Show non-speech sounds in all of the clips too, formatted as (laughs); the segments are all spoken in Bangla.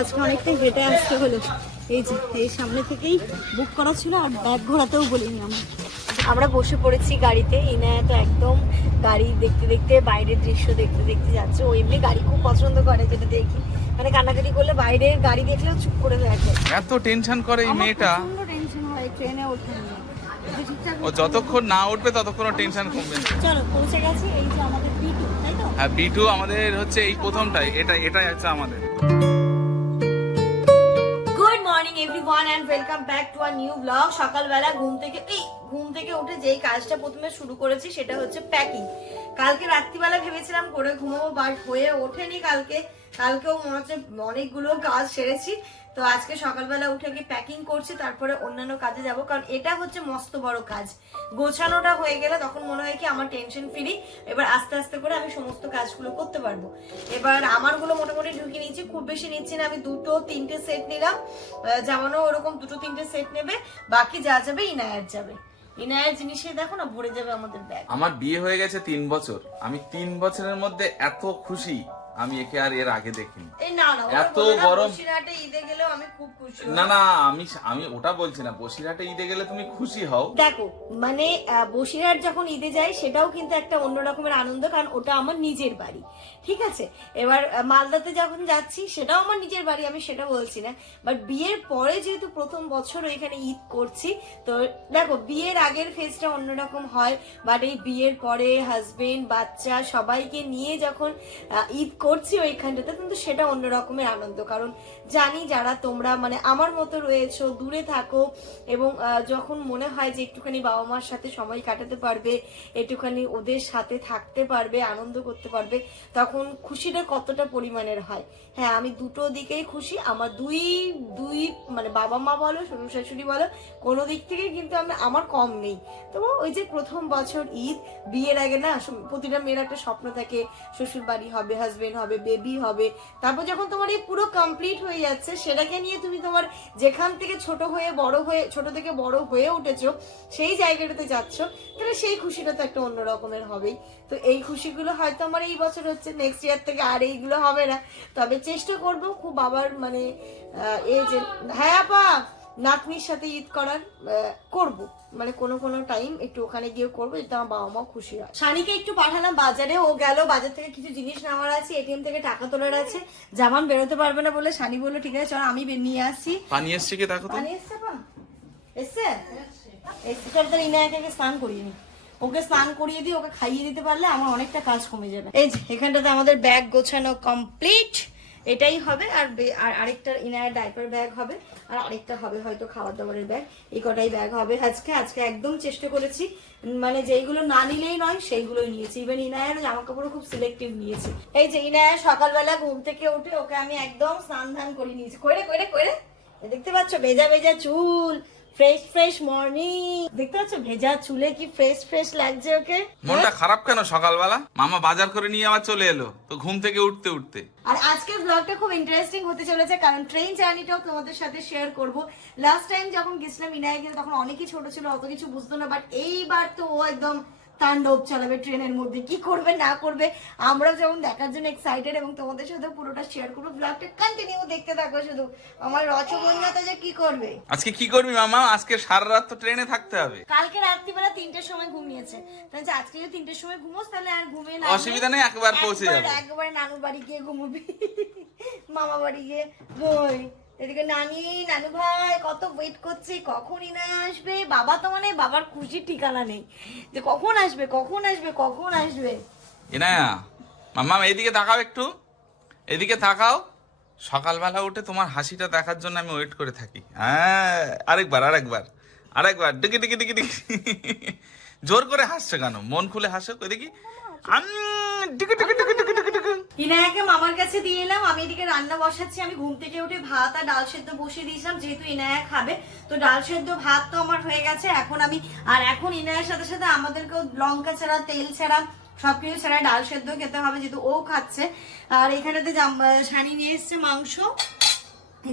আজকে অনেকটাই হেঁটে আসতে হলো। এই যে এই সামনে থেকেই বুক করা ছিল আর ব্যাগ ঘোরাতেও বলিনি আমার। আমরা বসে পড়েছি গাড়িতে ইনায়া তো একদম গাড়ি দেখতে দেখতে বাইরের দৃশ্য দেখতে দেখতে যাচ্ছে। ও এমনি গাড়ি খুব পছন্দ করে যেটা দেখি। মানে কান্নাকাটি করলে বাইরে গাড়ি দেখলেও চুপ করে দেখে এত টেনশন করে এই মেয়েটা। টেনশন হয় ট্রেনে ওঠে ও যতক্ষণ না উঠবে ততক্ষণ টেনশন কমবে না। চলো পৌঁছে গেছি এই যে আমাদের পিটু তাই তো? হ্যাঁ বিটু আমাদের হচ্ছে এই প্রথমটাই। এটা এটাই হচ্ছে আমাদের। Morning everyone and welcome back to our new blog সকালবেলা ঘুম থেকে এই, ঘুম থেকে উঠে যেই কাজটা প্রথমে শুরু করেছি, সেটা হচ্ছে প্যাকিং কালকে রাত্রিবেলা ভেবেছিলাম করে ঘুমাবো বাট হয়ে ওঠেনি কালকে। কালকেও মনে হচ্ছে অনেকগুলো কাজ সেরেছি। তো আজকে সকালবেলা উঠে গিয়ে প্যাকিং করছি, তারপরে অন্যান্য কাজে যাব। কারণ এটা হচ্ছে মস্ত বড় কাজ। গোছানোটা হয়ে গেলে তখন মনে হয় কি আমার টেনশন ফ্রি এবার আস্তে আস্তে করে আমি সমস্ত কাজগুলো করতে পারব। এবার আমারগুলো মোটামুটি ঢুকিয়ে নিচ্ছি খুব বেশি নিচ্ছি না। আমি দুটো, তিনটে সেট নিলাম। জামানো ওরকম দুটো, তিনটে সেট নেবে। বাকি যা যাবে ইনায়ার যাবে। ইনায়ার জিনিসে দেখো না ভরে যাবে আমাদের ব্যাগ আমার বিয়ে হয়ে গেছে তিন বছর। আমি তিন বছরের মধ্যে এত খুশি। আমি একে আর এর আগে দেখিনি। এই না না ওরা এত গরম-। না না আমি আমি ওটা বলছি না বসিরহাটে ঈদে গেলে তুমি খুশি হও। দেখো মানে বসিরহাট যখন ঈদে যায় সেটাও কিন্তু একটা অন্য রকমের আনন্দ কারণ ওটা আমার নিজের বাড়ি ঠিক আছে? এবার মালদাতে যখন যাচ্ছি সেটাও আমার নিজের বাড়ি আমি সেটা বলছি না। বাট বিয়ের পরে যেহেতু প্রথম বছর ওইখানে ঈদ করছি তো দেখো বিয়ের আগের ফেজটা অন্যরকম হয় বাট এই বিয়ের পরে হাজবেন্ড বাচ্চা সবাইকে নিয়ে যখন আহ, ঈদ করছি ওইখানটাতে, কিন্তু সেটা অন্য রকমের আনন্দ। কারণ জানি যারা তোমরা মানে আমার মতো রয়েছো, দূরে থাকো, এবং যখন মনে হয় যে একটুখানি বাবা মার সাথে সময় কাটাতে পারবে, একটুখানি ওদের সাথে থাকতে পারবে, আনন্দ করতে পারবে, তখন খুশিটা কতটা পরিমাণের হয়? হ্যাঁ আমি দুটো দিকেই খুশি। আমার দুই দুই মানে বাবা মা বলো শ্বশুর শাশুড়ি বলো, কোনো দিক থেকে কিন্তু আমি, আমার কম নেই। তো ওই যে প্রথম বছর ঈদ, বিয়ের আগে না প্রতিটা মেয়ের একটা স্বপ্ন থাকে শ্বশুর বাড়ি হবে হাজবেন্ড হবে বেবি হবে। তারপর যখন তোমার এই পুরো কমপ্লিট হয়ে যাচ্ছে, সেটাকে নিয়ে তুমি তোমার যেখান থেকে ছোট হয়ে বড় হয়ে, ছোট থেকে বড় হয়ে উঠেছো, সেই জায়গাটাতে যাচ্ছ, তাহলে সেই খুশিটা তো একটা অন্য রকমের হবেই। তো এই খুশিগুলো হয়তো আমার এই বছর হচ্ছে নেক্সট ইয়ার থেকে আর এইগুলো হবে না। তবে চেষ্টা করব খুব বাবার মানে এই যে হ্যাঁ আপা নাতনির সাথে ঈদ করার করব। মানে কোনো কোনো টাইম একটু ওখানে গিয়ে করব যাতে আমার বাবা মা খুশি হয়। শানিকে একটু পাঠালাম বাজারে ও গেল বাজার থেকে কিছু জিনিস নেওয়ার আছে এটিএম থেকে টাকা তোলার আছে। জামান বেরোতে পারবে না বলে শানি বলল ঠিক আছে চল আমি নিয়ে আসি। পানি এসছে কি দেখো পানি এসছে পা এসছে? এসছে চল তাহলে ইনায়াকে স্নান করিয়ে নি। ওকে স্নান করিয়ে দিয়ে ওকে খাইয়ে দিতে পারলে আমার অনেকটা কাজ কমে যাবে। এই যে এখানটাতে আমাদের ব্যাগ গোছানো কমপ্লিট এটাই হবে, আর আর আরেকটা ইনার ডাইপার ব্যাগ হবে, আর আরেকটা হবে হয়তো খাবার দাবারের ব্যাগ এই কটাই ব্যাগ হবে। আজকে আজকে একদম চেষ্টা করেছি মানে যেইগুলো না নিলেই নয়, সেইগুলোই নিয়েছি। ইভেন ইনায়ের জামা কাপড়ও খুব সিলেক্টিভ নিয়েছি। এই যে ইনায়া সকালবেলা ঘুম থেকে উঠে ওকে আমি একদম স্নান ধান করে নিয়েছি। করে করে করে দেখতে পাচ্ছ, ভেজা ভেজা চুল। ফ্রেশ ফ্রেশ মর্নিং দেখতে পাচ্ছ? ভেজা চুলে কি ফ্রেশ ফ্রেশ লাগছে ওকে? মনটা খারাপ কেন সকালবেলা? মামা বাজার করে নিয়ে আবার চলে এলো। তো ঘুম থেকে উঠতে উঠতে। আর আজকের ব্লগটা খুব ইন্টারেস্টিং হতে চলেছে কারণ ট্রেন জার্নিটাও তোমাদের সাথে শেয়ার করব। লাস্ট টাইম যখন গেছিলাম ইনায় গেলে তখন অনেকই ছোট ছিল অত কিছু বুঝতো না বাট এইবার তো ও একদম তাণ্ডব চালাবে ট্রেনের মধ্যে কি করবে না করবে আমরাও যেমন দেখার জন্য এক্সাইটেড এবং তোমাদের সাথে পুরোটা শেয়ার করব ব্লগটা কন্টিনিউ দেখতে থাকো শুধু। আমার রচকন্যাটা যে কি করবে? আজকে কি করবি মামা? আজকে সারা রাত তো ট্রেনে থাকতে হবে। কালকে রাত্রিবেলা তিনটের সময় ঘুমিয়েছে। তাহলে আজকে যদি তিনটের সময় ঘুমোস তাহলে আর ঘুমিয়ে না অসুবিধা নেই একবার পৌঁছে যাব। একবার নানুর বাড়ি গিয়ে ঘুমোবি। মামা বাড়ি গিয়ে বই। এদিকে নানি, নানু ভাই, কত ওয়েট করছে কখন ইনায় আসবে? বাবা তো মানে বাবার খুশির ঠিকানা নেই। যে কখন আসবে কখন আসবে কখন আসবে? ইনায়া মাম্মা এদিকে তাকাও একটু। এদিকে তাকাও। সকালবেলা উঠে তোমার হাসিটা দেখার জন্য আমি ওয়েট করে থাকি। হ্যাঁ আরেকবার আরেকবার আরেকবার। ডিকি ডিকি ডিকি ডিকি। জোর করে হাসছো কেন? মন খুলে হাসো। দেখি? ডিকি ডিকি ডিকি। ইনায়াকে মামার কাছে দিয়ে এলাম, আমি এদিকে রান্না বসাচ্ছি, আমি ঘুম থেকে উঠে ভাত আর ডাল সেদ্ধ বসিয়ে দিয়েছিলাম, যেহেতু ইনায়া খাবে। তো ডাল সেদ্ধ ভাত তো আমার হয়ে গেছে, এখন আমি আর এখন ইনায়ার সাথে সাথে আমাদেরকেও লঙ্কা ছাড়া, তেল ছাড়া, সবকিছু ছাড়া ডাল সেদ্ধ খেতে হবে, যেহেতু ও খাচ্ছে। আর এখানেতে শানি নিয়ে এসছে মাংস।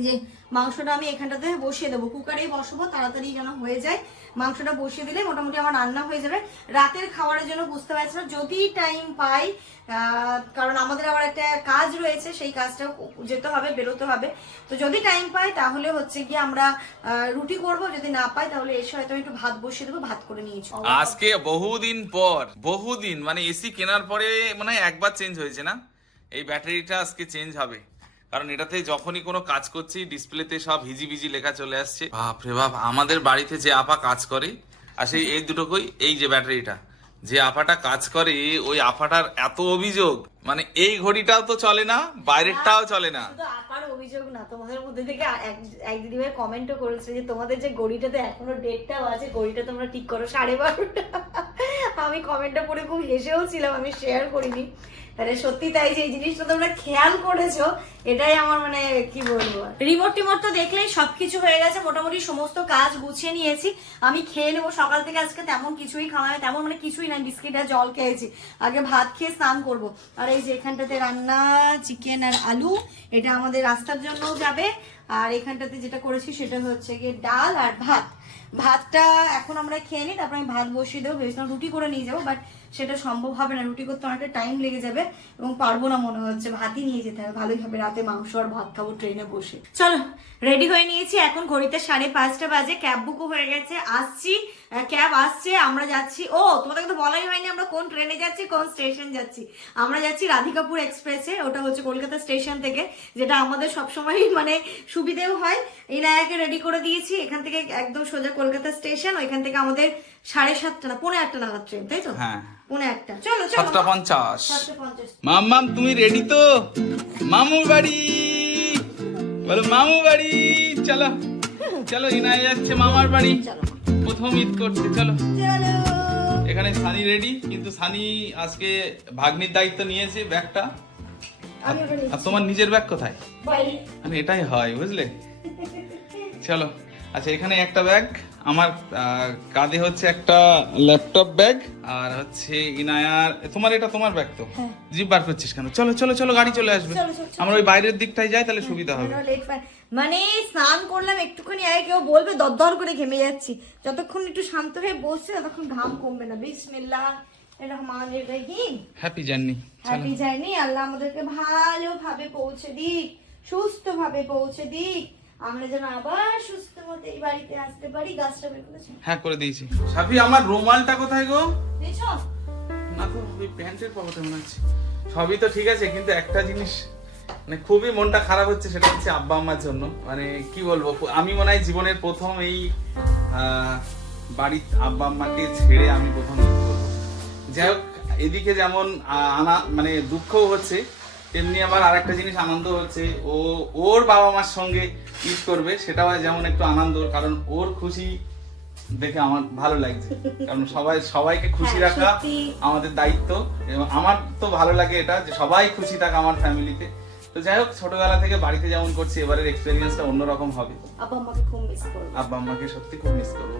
যে মাংসটা আমি এখানটাতে বসিয়ে দেবো। কুকারেই বসাবো, তাড়াতাড়ি যেন হয়ে যায়। মাংসটা বসিয়ে দিলে মোটামুটি আমার রান্না হয়ে যাবে। রাতের খাবারের জন্য বুঝতে পারছি না, যদি টাইম পাই কারণ আমাদের আবার একটা কাজ রয়েছে, সেই কাজটাও যেতে হবে, বেরোতে হবে। তো যদি টাইম পাই, তাহলে হচ্ছে গিয়ে আমরা রুটি করব। যদি না পাই, তাহলে এসে হয়তো একটু ভাত বসিয়ে দেবো, ভাত করে নিয়েছি আজকে বহুদিন পর, বহুদিন মানে এসি কেনার পরে মানে একবার চেঞ্জ হয়েছে না? এই ব্যাটারিটা আজকে চেঞ্জ হবে। কারণ এটাতে যখনই কোনো কাজ করছি ডিসপ্লেতে সব হিজি ভিজি লেখা চলে আসছে। বাপ রে বাপ আমাদের বাড়িতে যে আপা কাজ করে আর সেই এই দুটোকই এই যে ব্যাটারিটা যে আপাটা কাজ করে ওই আপাটার এত অভিযোগ। মানে এই ঘড়িটাও তো চলে না বাইরেরটাও চলে না। আপার অভিযোগ না তোমাদের মধ্যে থেকে এক দিদিভাই কমেন্টও করেছে যে তোমাদের যে গড়িটাতে এখনও ডেটটাও আছে গড়িটা তোমরা ঠিক করো সাড়ে বারোটা। আমি কমেন্টটা পড়ে খুব হেসেও ছিলাম, আমি শেয়ার করিনি। তাহলে সত্যি তাই যে এই জিনিসটা তোমরা খেয়াল করেছ, এটাই আমার মানে কি বলব? রিমোট টিমোট তো দেখলেই সবকিছু হয়ে গেছে, মোটামুটি সমস্ত কাজ গুছিয়ে নিয়েছি। আমি খেয়ে নেব, সকাল থেকে আজকে তেমন কিছুই খাওয়া তেমন মানে কিছুই না, বিস্কিট আর জল খেয়েছি। আগে ভাত খেয়ে স্নান করব। আর এই যে এখানটাতে রান্না চিকেন আর আলু, এটা আমাদের রাস্তার জন্যও যাবে। আর এখানটাতে যেটা করেছি সেটা হচ্ছে গিয়ে ডাল আর ভাত। ভাতটা এখন আমরা খেয়ে নিই, তারপর আমি ভাত বসিয়ে দেবো ভেবেছিলাম রুটি করে নিয়ে যাব বাট সেটা সম্ভব হবে না। রুটি করতে অনেকটা টাইম লেগে যাবে এবং পারব না মনে হচ্ছে। ভাতই নিয়ে যেতে হবে। ভালোই হবে রাতে মাংস আর ভাত খাব ট্রেনে বসে। চলো রেডি হয়ে নিয়েছি। এখন ঘড়িতে সাড়ে পাঁচটা বাজে। ক্যাব বুকও হয়ে গেছে। আসছি। ক্যাব আসছে। আমরা যাচ্ছি। ও, তোমাদের তো বলাই হয়নি আমরা কোন ট্রেনে যাচ্ছি, কোন স্টেশন যাচ্ছি। আমরা যাচ্ছি রাধিকাপুর এক্সপ্রেসে ওটা হচ্ছে কলকাতা স্টেশন থেকে, যেটা আমাদের সবসময় (laughs) মানে সুবিধেও হয়। ইনায়াকে রেডি করে দিয়েছি। এখান থেকে একদম সোজা কলকাতা স্টেশন ওইখান থেকে আমাদের সাড়ে সাতটা না পৌনে আটটা নাগাদ ট্রেন তাই তো? হ্যাঁ। পৌনে চলো চলো সাতটা পঞ্চাশ। পঞ্চাশ। মাম্মাম তুমি রেডি তো? মামু বাড়ি। বলো মামু বাড়ি। চলো চলো ইনায় যাচ্ছে মামার বাড়ি। প্রথম ঈদ করতে চলো। এখানে সানি রেডি কিন্তু সানি আজকে ভাগ্নির দায়িত্ব নিয়েছে ব্যাগটা। আর তোমার নিজের ব্যাগ কোথায়? মানে এটাই হয় বুঝলে? চলো আচ্ছা এখানে একটা ব্যাগ। আমার কাঁধে হচ্ছে একটা ল্যাপটপ ব্যাগ আর হচ্ছে ইনায়ার তোমার এটা তোমার ব্যাগ তো? জিপ বার করছিস কেন? চলো চলো চলো গাড়ি চলে আসবে। আমরা ওই বাইরের দিকটায় যাই তাহলে সুবিধা হবে। মানে স্নান করলাম একটুখানি আগে কেউ বলবে দরদর করে ঘেমে যাচ্ছি। যতক্ষণ একটু শান্ত হয়ে বসছে ততক্ষণ ঘাম কমবে না। বিসমিল্লাহ রহমানির রহিম। হ্যাপি জার্নি হ্যাপি জার্নি আল্লাহ আমাদেরকে ভালোভাবে পৌঁছে দিক সুস্থভাবে পৌঁছে দিক। আমরা যেন আবার সুস্থ মতো এই বাড়িতে আসতে পারি গাছটা বের করেছে। হ্যাঁ করে দিয়েছি। সাফি আমার রুমালটা কোথায় গো? দেখছ? না তো ওই প্যান্টের পকেটে মনে হচ্ছে। সবই তো ঠিক আছে কিন্তু একটা জিনিস মানে খুবই মনটা খারাপ হচ্ছে সেটা হচ্ছে আব্বা আম্মার জন্য। মানে কি বলব আমি মনে হয় জীবনের প্রথম এই বাড়ির আব্বা আম্মাকে ছেড়ে আমি প্রথম যাই হোক এদিকে যেমন আনা মানে দুঃখও হচ্ছে তেমনি আবার আরেকটা জিনিস আনন্দ হচ্ছে ও ওর বাবা মার সঙ্গে ঈদ করবে সেটাও যেমন একটু আনন্দ কারণ ওর খুশি দেখে আমার ভালো লাগছে। কারণ সবাই সবাইকে খুশি হ্যাঁ, রাখা আমাদের দায়িত্ব। এবং আমার তো ভালো লাগে এটা যে সবাই খুশি থাক আমার ফ্যামিলিতে তো যাই হোক ছোটবেলা থেকে বাড়িতে যেমন করছি এবারের এক্সপেরিয়েন্সটা অন্যরকম হবে। আব্বা আমাকে খুব মিস করব। আব্বা আম্মাকে সত্যি খুব মিস করব।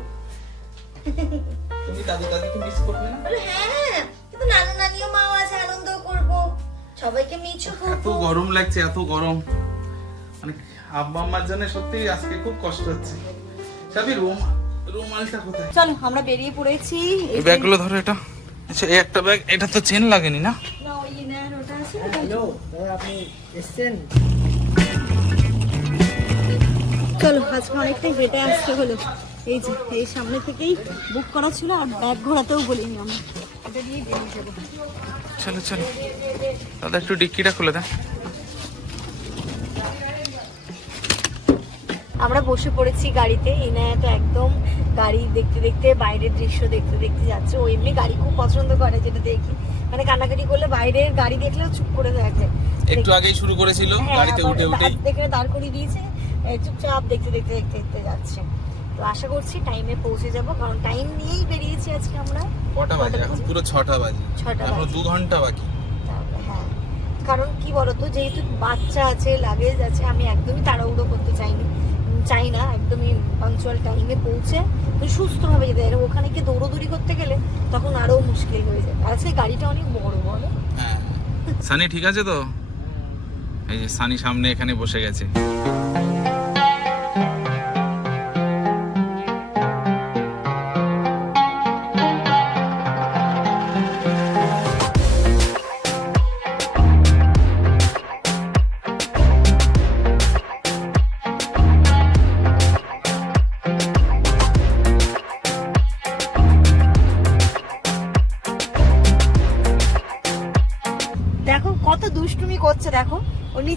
(laughs) তুমি দাদু দাদিকে মিস করবে না? হ্যাঁ কিন্তু নানা নানিও সবাইকে মিছু এত গরম লাগছে এত গরম। মানে আব্বা আম্মার জন্য সত্যি আজকে খুব কষ্ট হচ্ছে। সাবি রুম রুমালটা কোথায়? চলো আমরা বেরিয়ে পড়েছি। এই এই ব্যাগগুলো ধরো এটা। আচ্ছা এই একটা ব্যাগ এটা তো চেন লাগেনি না? না ওই ইনার ওটা আছে। হ্যালো আপনি এসছেন? চলো আজকে অনেকটাই হেঁটে আসতে হলো। এই যে এই সামনে থেকেই বুক করা ছিল আর ব্যাগ ঘোরাতেও বলিনি আমি এটা দিয়ে বেরিয়ে যাব চলো চলো। দাদা একটু ডিক্কিটা খুলে দেন। আমরা বসে পড়েছি গাড়িতে। ইনায়া তো একদম গাড়ি দেখতে দেখতে বাইরের দৃশ্য দেখতে দেখতে যাচ্ছে। ও এমনি গাড়ি খুব পছন্দ করে যেটা দেখি। মানে কান্নাকাটি করলে বাইরের গাড়ি দেখলেও চুপ করে থাকে একটু আগেই শুরু করেছিল হ্যাঁ, গাড়িতে আবার উঠে দেখে দাঁড় করিয়ে দিয়েছে। চুপচাপ দেখতে দেখতে দেখতে দেখতে যাচ্ছে। তো আশা করছি টাইমে পৌঁছে যাব কারণ টাইম নিয়েই বেরিয়েছি আজকে আমরা। কটা বাজে? এখন পুরো ছটা বাজে। ছটা এখন। দু ঘণ্টা বাকি। হ্যাঁ। কারণ কি বলতো যেহেতু বাচ্চা আছে লাগেজ আছে আমি একদমই তাড়াহুড়ো করতে চাইনি। চাই না একদমই পাংচুয়াল টাইমে পৌঁছে। তো সুস্থভাবে যেতে ওখানে গিয়ে দৌড়োদৌড়ি করতে গেলে তখন আরও মুশকিল হয়ে যায়। আর আজকে গাড়িটা অনেক বড় বড় হ্যাঁ। সানি ঠিক আছে তো? এই যে সানি সামনে এখানে বসে গেছে।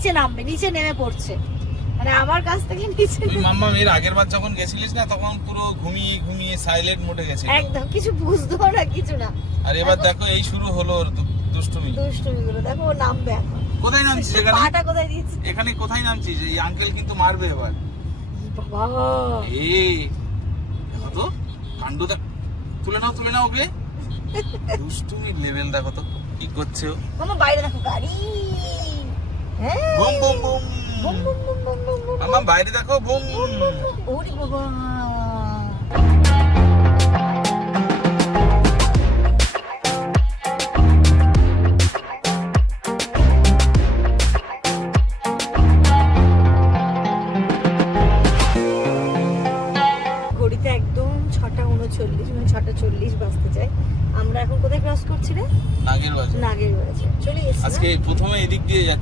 নিচে নামবে নিচে নেমে পড়ছে। মানে আমার কাছ থেকে নিচে মাম্মা এর আগের বার যখন গেছিলিস না তখন পুরো ঘুমিয়ে ঘুমিয়ে সাইলেন্ট মোডে গেছিল। একদম কিছু বুঝতো না কিছু না। আর এবার দেখো এই শুরু হলো ওর দুষ্টুমি দুষ্টুমি। গুলো দেখো ও নামবে এখন। কোথায় নামছিস এখানে? পাটা কোথায় দিয়েছে? এখানে কোথায় নামছিস? এই আঙ্কেল কিন্তু মারবে এবার। বাবা। এই দেখো তো কাণ্ড দেখ তুলে নাও তুলে নাও ওকে। (laughs) দুষ্টুমি লেভেল দেখো তো কি করছে ও। মামা বাইরে দেখো গাড়ি। Boom boom boom boom boom boom boom বাইরে দেখো বুম ওরে বাবা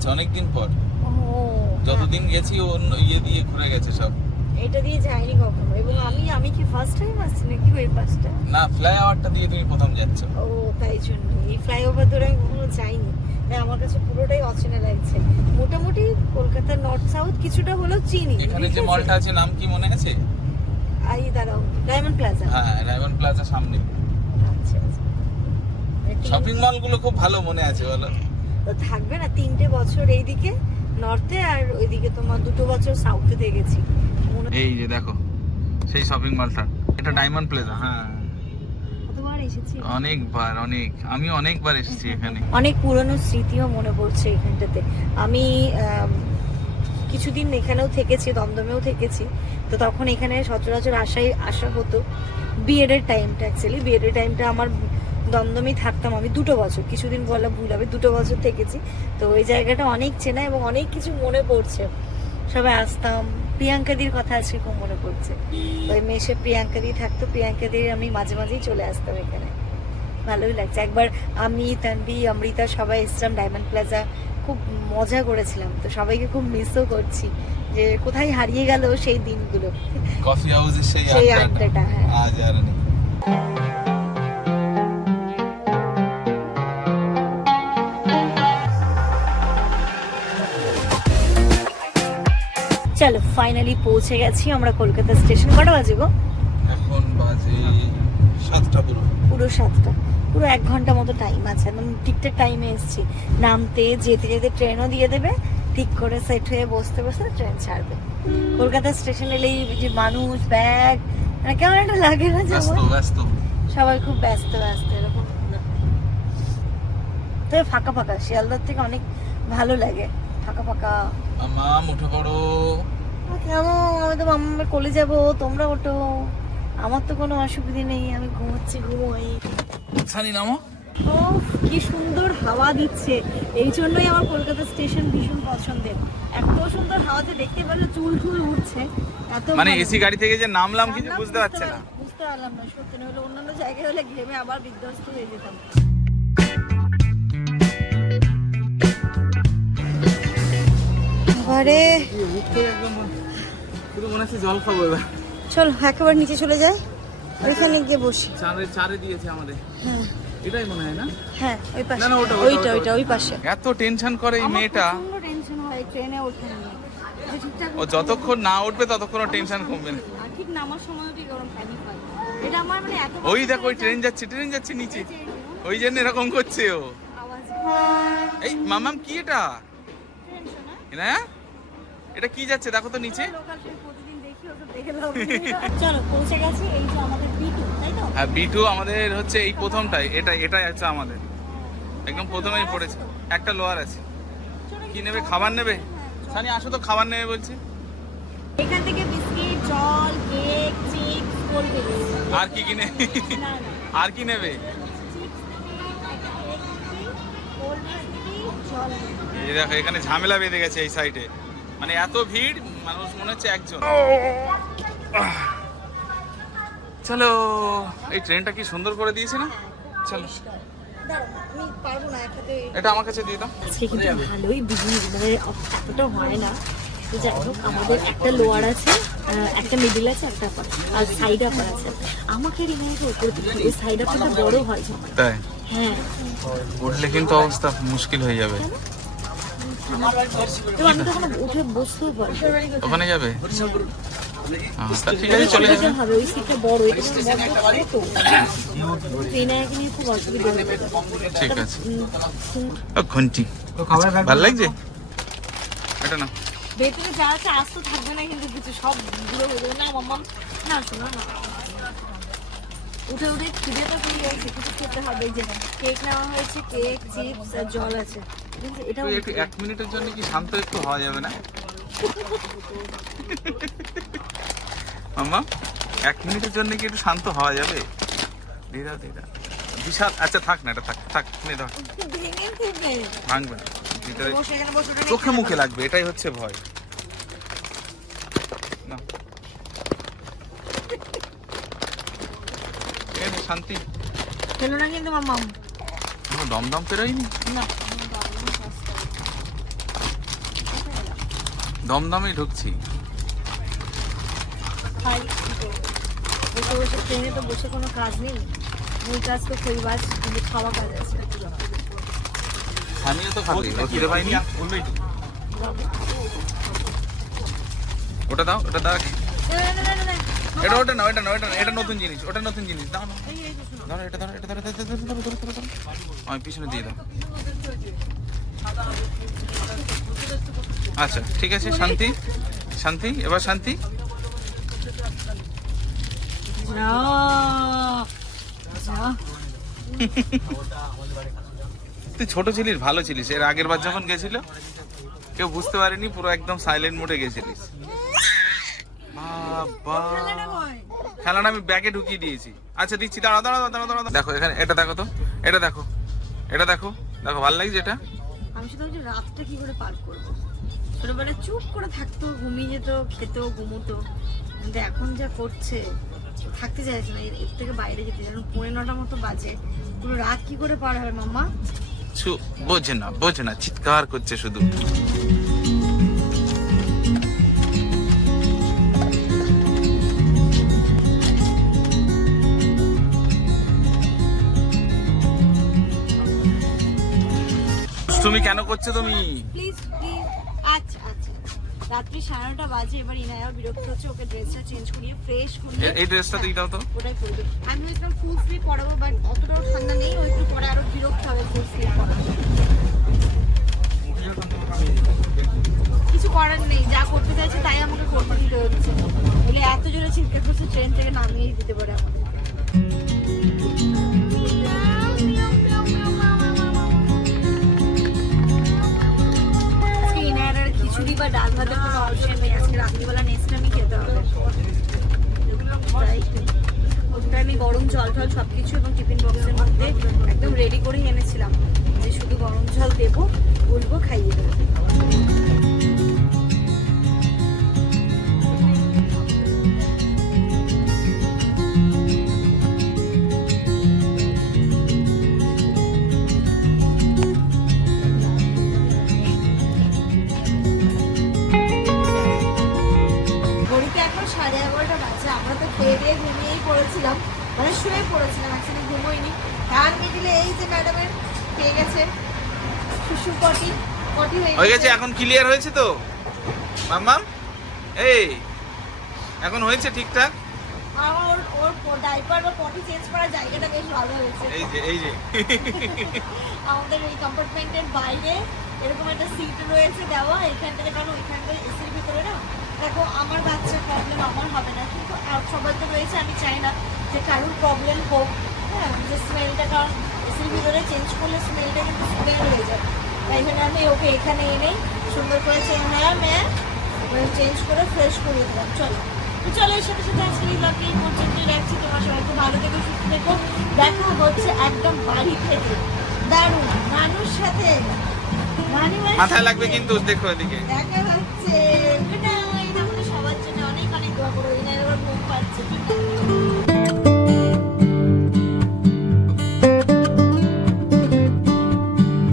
যাচ্ছে অনেকদিন পর। ও যতদিন গেছি ও অন্য ইয়ে দিয়ে ঘুরে গেছে সব। এটা দিয়ে যাইনি কখনো? এবং আমি আমি কি ফার্স্ট টাইম আসছি নাকি ওই পাঁচটা না ফ্লাই ওভারটা দিয়ে তুমি প্রথম যাচ্ছ। ও তাই জন্য এই ফ্লাইওভার ধরে আমি কখনো যাইনি। তাই আমার কাছে পুরোটাই অচেনা লাগছে। মোটামুটি কলকাতার নর্থ সাউথ কিছুটা হলেও চিনি। এখানে যে মলটা আছে নাম কি মনে আছে? আই দাঁড়াও। ডায়মন্ড প্লাজা হ্যাঁ ডায়মন্ড প্লাজা সামনে। আচ্ছা আচ্ছা। শপিং মলগুলো খুব ভালো মনে আছে বলো। থাকবে না তিনটে বছর এইদিকে নর্থে আর ওইদিকে তোমার দুটো বছর সাউথে গেছি এই যে দেখো সেই শপিং মলটা এটা ডায়মন্ড প্লাজা হ্যাঁ। কতবার এসেছি? অনেকবার অনেক। আমি অনেকবার এসেছি এখানে। অনেক পুরনো স্মৃতিও মনে পড়ছে এখানটাতে। আমি আম, কিছুদিন এখানেও থেকেছি দমদমেও থেকেছি। তো তখন এখানে সচরাচর আসাই আসা হতো। বিএডের টাইমটা অ্যাকচুয়ালি বিএডের টাইমটা আমার দমদমেই থাকতাম আমি দুটো বছর। কিছুদিন বলা ভুল হবে দুটো বছর থেকেছি। তো ওই জায়গাটা অনেক চেনা এবং অনেক কিছু মনে পড়ছে। সবাই আসতাম। প্রিয়াঙ্কাদির কথা আজকে খুব মনে পড়ছে। ওই মেশে প্রিয়াঙ্কাদি থাকতো প্রিয়াঙ্কাদির আমি মাঝে মাঝেই চলে আসতাম এখানে। ভালোই লাগছে। একবার আমি তানবি অমৃতা সবাই এসছিলাম ডায়মন্ড প্লাজা। খুব মজা করেছিলাম। তো সবাইকে খুব মিসও করছি যে কোথায় হারিয়ে গেল সেই দিনগুলো। কফি সেই আড্ডাটা, হ্যাঁ। আজ আর নেই। চলো ফাইনালি পৌঁছে গেছি আমরা কলকাতা স্টেশন। কটা বাজে গো? এখন বাজে সাতটা পুরো। পুরো সাতটা। পুরো এক ঘণ্টা মতো টাইম আছে একদম ঠিকঠাক টাইমে এসেছি। নামতে যেতে যেতে ট্রেনও দিয়ে দেবে ঠিক করে সেট হয়ে বসতে বসতে ট্রেন ছাড়বে। কলকাতা স্টেশন এলেই যে মানুষ ব্যাগ মানে কেমন একটা লাগে না যেমন সবাই খুব ব্যস্ত ব্যস্ত এরকম তবে ফাঁকা ফাঁকা শিয়ালদার থেকে অনেক ভালো লাগে। ফাঁকা ফাঁকা। মাম উঠে পড়ো কেমন আমি তো মামার কোলে যাব তোমরা ওঠো। আমার তো কোনো অসুবিধে নেই আমি ঘুমোচ্ছি ঘুমোই। সানি নামো। উফ, কি সুন্দর হাওয়া দিচ্ছে। এই জন্যই আমার কলকাতা স্টেশন ভীষণ পছন্দের। এত সুন্দর হাওয়াতে দেখতে পারলে চুল টুল উঠছে। এত মানে এসি গাড়ি থেকে যে নামলাম কিছু বুঝতে পারছে না। বুঝতে পারলাম না সত্যি না হলে অন্যান্য জায়গায় হলে ঘেমে আবার বিধ্বস্ত হয়ে যেতাম। এবারে পুরো মনে হচ্ছে জল খাব এবার। চল একেবারে নিচে চলে যাই। ওইখানে গিয়ে বসি। চারে চারে দিয়েছে আমাদের। হ্যাঁ। এটাই মনে হয় না? হ্যাঁ ওই পাশে না, না, ওটা, ওইটা ওইটা ওই পাশে। এত টেনশন করে এই মেয়েটা। টেনশন হয় ট্রেনে ওঠা ও যতক্ষণ না উঠবে ততক্ষণ টেনশন কমবে না। ঠিক নামার সময় ঠিক ওরকম প্যানিক হয়। এটা আমার মানে এত ওই দেখো ওই ট্রেন যাচ্ছে ট্রেন যাচ্ছে নিচে। ওই জন্য এরকম করছে ও। এই মামাম কি এটা? ট্রেন শোনা? না? এটা কি যাচ্ছে? দেখো তো নিচে। হ্যাঁ বিটু আমাদের হচ্ছে এই প্রথমটাই এটা এটাই হচ্ছে আমাদের। একদম প্রথমেই পড়েছে। একটা লোয়ার আছে। কি নেবে? খাবার নেবে? সানি আসো তো খাবার নেবে বলছি। এখান থেকে বিস্কিট জল কেক চিপস কোল্ড ড্রিঙ্কস। আর কি কিনে? আর কি নেবে? এই দেখো এখানে ঝামেলা বেঁধে গেছে এই সাইডে মানে এত ভিড় মানুষ মনে হচ্ছে একজন। চলো এই ট্রেনটা কি সুন্দর করে দিয়েছে না? চলো। এটা আমার কাছে দিয়ে দাও। আজকে কিন্তু ভালোই বিজনেস মানে এতটা হয় না। তো যাই হোক আমাদের একটা লোয়ার আছে একটা মিডিল আছে একটা আপার আর সাইড আপার আছে। আমাকে রিমাইন্ড উপরে দিতে সাইড আপারটা বড় হয় তাই? হ্যাঁ। উঠলে কিন্তু অবস্থা মুশকিল হয়ে যাবে। উঠে বসতেও পারব ওখানে যাবে? ঠিক আছে চলে যাবে। হবে ওই সিটটা বড় এটা যেমন বড্ড ছোট ট্রেনারকে নিয়ে খুব অসুবিধা ঠিক আছে। ঘন্টি তো খাবার ব্যাগ ভালো লাগছে? এটা না ভেতরে যা আছে আজ তো থাকবে না কিন্তু কিছু সবগুলো হয়ে যাবে না না শোনো না। উঠে উঠে খিদে তো পেয়ে গেছে কিছু খেতে হবে যে কেক নেওয়া হয়েছে কেক চিপস আর জল আছে। তুই একটু এক মিনিটের জন্য কি শান্ত একটু হওয়া যাবে না? মাম্মা এক মিনিটের জন্য কি একটু শান্ত হওয়া যাবে? দিদা দিদা। বিশাল আচ্ছা থাক না এটা থাক থাক নে ধর। ভাঙবে না। নিয়ে চোখে মুখে লাগবে এটাই হচ্ছে ভয় নাও। এই নে, শান্তি? ফেলো না কিন্তু মাম্মাম এখনও দমদম পেরোয়নি? না দমদমেই ঢুকছি। খাই বসে বসে ট্রেনে তো বসে কোনো কাজ নেই। মূল কাজ তো কিন্তু খাওয়া কাজ আছে। স্থানীয় তো খাবে খিদে পাইনি ওটা দাও ওটা দাও। এটা ওটা না ওটা না ওটা এটা নতুন জিনিস ওটা নতুন জিনিস দাও না। দাও এটা দাও এটা দাও, দাও, দাও, দাও। আমি পিছনে দিয়ে দাও আচ্ছা ঠিক আছে শান্তি শান্তি এবার শান্তি। তুই ছোট ছিলিস ভালো ছিলিস এর আগের বার যখন গেছিল কেউ বুঝতে পারেনি পুরো একদম সাইলেন্ট মোডে গেছিলিস বাবা খেলাটা আমি ব্যাগে ঢুকিয়ে দিয়েছি। আচ্ছা দিচ্ছি দাঁড়াও দাঁড়াও দাঁড়াও দাঁড়াও দেখো এখানে এটা দেখো তো এটা দেখো এটা দেখো দেখো ভালো লাগছে এটা? আমি শুধু ভাবছি রাতটা কি করে পার করব? ছোটবেলায় চুপ করে থাকতো ঘুমিয়ে যেত খেতো ঘুমোতো। কিন্তু এখন যা করছে থাকতে চাইছে না এর থেকে বাইরে যেতে যেন পৌনে নটা মতো বাজে। পুরো রাত কি করে পার হবে মাম্মা? বোঝে না বোঝে না চিৎকার করছে শুধু। তুমি কেন করছ তুমি? প্লিজ প্লিজ আচ্ছা আচ্ছা রাত্রি সাড়ে নটা বাজে এবার ইনায়াও বিরক্ত হচ্ছে ওকে ড্রেসটা চেঞ্জ করিয়ে ফ্রেশ করিয়ে এই ড্রেসটা দিয়ে দাও তো। ওটাই করবে আমি ভেবেছিলাম ফুল স্লিভ পরাবো বাট অতটাও ঠান্ডা নেই ওই একটু পরে আরও বিরক্ত হবে ফুল স্লিভ পরা। কিছু করার নেই যা করতে চাইছে তাই আমাকে করতে দিতে হচ্ছে। বলে এত জোরে ছিটকে করছে ট্রেন থেকে নামিয়েই দিতে পারে আমাকে। বা ডাল ভাতের কোনো অপশন নেই। আজকে রাত্রিবেলা নেক্সট আমি খেতে হবে। ওটা আমি গরম জল টল সব কিছু এবং টিফিন বক্সের মধ্যে একদম রেডি করে এনেছিলাম। যে শুধু গরম জল দেবো বলব খাইয়ে দেবো। শুয়ে পড়েছিলাম অ্যাকচুয়ালি ঘুমোইনি। তার মিডিলে এই যে ম্যাডামের পেয়ে গেছে শিশু পটি পটি হয়ে গেছে এখন ক্লিয়ার হয়েছে তো? মাম্মাম? এই এখন হয়েছে ঠিকঠাক? আমার ওর ওর ডাইপার বা পটি চেঞ্জ করার জায়গাটা বেশ ভালো হয়েছে। এই যে এই যে। (laughs) আমাদের এই কম্পার্টমেন্টের বাইরে এরকম একটা সিট রয়েছে দেওয়া এখান থেকে কারণ এসির ভিতরে না? দেখো আমার বাচ্চার প্রবলেম আমার হবে না। কিন্তু আর সবার তো রয়েছে আমি চাই না। যে কারোর প্রবলেম হোক হ্যাঁ যে স্মেলটা কারণ এসির ভিতরে চেঞ্জ করলে স্মেলটা কিন্তু স্মেল হয়ে যাবে। তাই জন্য আমি ওকে এখানে এনেই সুন্দর করে চেঞ্জ হ্যাঁ ম্যাম চেঞ্জ করে ফ্রেশ করে দিলাম। চলো। তো চলো এর সাথে সাথে আজকে এই ব্লগটি এই পর্যন্তই রাখছি। তোমার সবাই খুব ভালো থেকো সুস্থ থেকো। দেখা হচ্ছে একদম বাড়ি থেকে। দারুণ। মানুষ সাথে। মাথায় লাগবে কিন্তু দেখো এদিকে।